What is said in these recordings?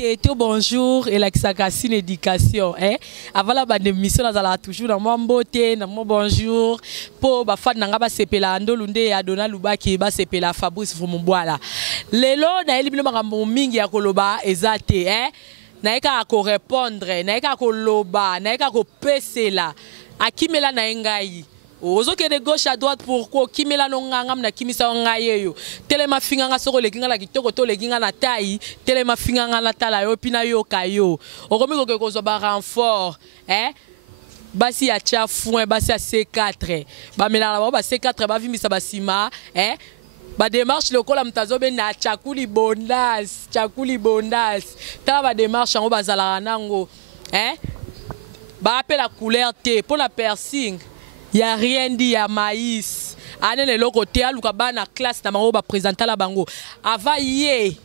Této bonjour et la Kisakasine éducation. Avant la bande mission, nous allons toujours dans mon beauté, dans mon bonjour. Pour ba fan nanga ba sepela andolunde ya dona lubaki ba sepela Fabrice Vumboala. Lelo na elibino makambo mingi ya koloba ezate na eka ko répondre, na eka ko loba, na eka ko pesela. Akimela na engai. Ozo ke de gauche à droite pourquoi kimela no ngangam na kimisa ngaye yo telema finganga soko lekinga la kitoko to lekinga na tai telema finganga la tala yo pina yo kayo okomi ko ko zo ba renfort basi ya chafu basi ya C4 ba mela ba C4 ba vimisa basima ba démarche lokola mtazo be na chakuli bondas ta ba démarche ngo bazala nango ba appelle la couleur T pour la piercing. Il n'y a rien dit, il y a maïs. Ane le côté à l'ukaba na classe na bango ba présenter la bango. Ava ye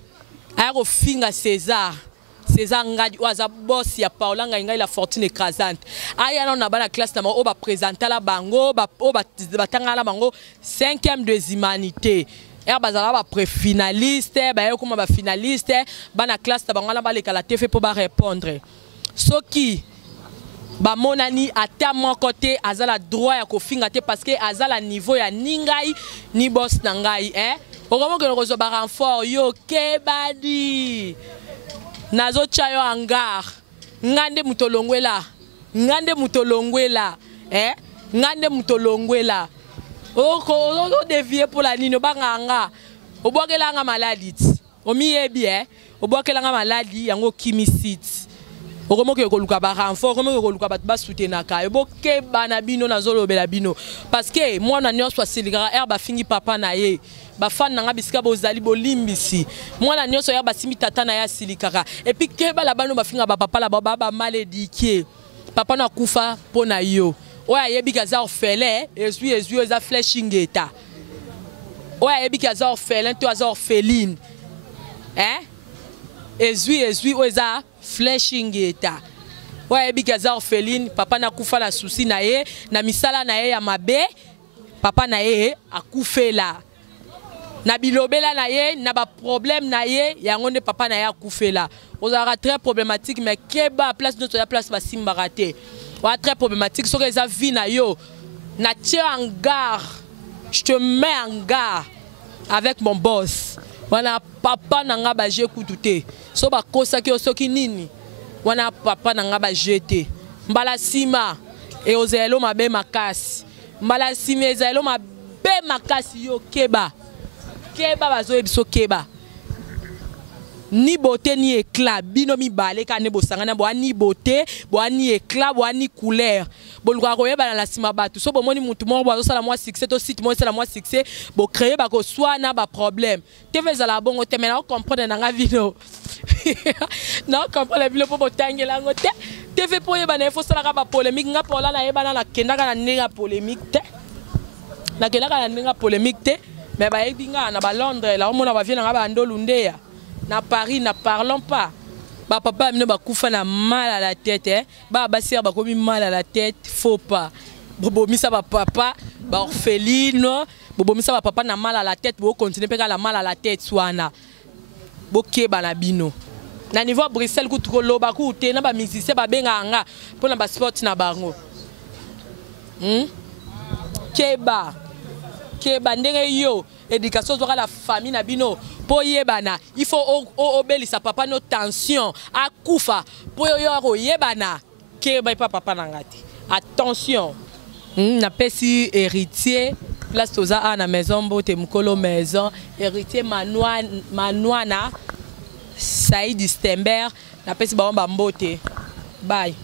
ayako finga César ngadi waza boss ya Paula ngai la fortune écrasante. Aya non na ba na classe na bango ba présenter la bango ba batanga la bango 5e des humanités. Bazala ba pré-finaliste, ba yo kuma ba finaliste, ba na classe na bango na ba le kala te fait pour ba répondre. Soki ba monani ata mon côté azala droit ya kofinga te parce que azala niveau ya ningai ni boss nangai okomo ke lokozo ba renfort yo kebadi nazo chayo hangar ngande mutolongwela oko dévier pour la nino banganga obokela nga maladie omiyebi obokela nga maladie yango kimisite. Okomo ke koluka ba renfort, okomo ke koluka ba soutenaka. Eboke bana bino na zolo bela bino. Parce que moi na nyonso asilika ba fingi papa na ye. Ba fan na ngabisika bozali bolimbisi. Moi na nyonso ba simi tata na ya silikaka. Et puis ke ba la bano ba finga ba papa la ba malédiqué. Papa na kufa pona yo. Oya yebi kaza orphelin, ezui eza flashing eta. Oya yebi kaza orphelin, to aza orpheline. Ezui oza flashing eta. Ouais bikaza orpheline papa na kufa la souci na ye na misala na ye ya mabe papa na ye akufela na bilobela na ye na ba problème na ye yango nde papa na ye akufela ozara très problématique mais keba place notre ya place ba simbaraté wa très problématique so que eza vie na yo na tie en garde je te mets en garde avec mon boss. Wana papa nanga ba je kutute so ba kosa ki osoki nini wana papa nanga ba jete mbala sima e ozelo mabe makasi mbala sima ezelo mabe makasi yo keba bazo ebiso keba ni beauté ni éclat bino mi balé kané bosangana bo ni beauté bo ni éclat bo ni couleur boluka ko yeba na sima batu so bo moni mutu mo bo sala moi succès to site mo sala moi succès bo créer ba ko soit na ba problème te feza la bongo te maintenant comprendre na vino non comprendre vino po botangela ngote te fait pour yeba na faut sala ba polémique nga pola na yeba na kenda na ninga polémique te na kenda na ninga polémique te mais ba yebinga na ba Londres la mona ba vient na ba ndolundeya. Na Paris, ne parlons pas. Ba papa mine ba kufa na mal à la tête ba sœur ba komi mal à la tête, faut pas. Bobo misa ba papa, ba orpheline, bobo misa ba papa na mal à la tête, bo continuer pe la mal à la tête swana. Bo keba na bino. Na niveau Bruxelles ku trolo ba ku te na ba musicien ba benga nga pour na ba sport na bango. Keba ndenge yo éducation sur la famille na bino po yebana il faut obélisa papa no tension akufa po yo yebana keba papa na ngati attention na pesi héritier place toza a na maison bote mukolo maison héritier Manouana Saïd Stember na pesi ba mbote bye.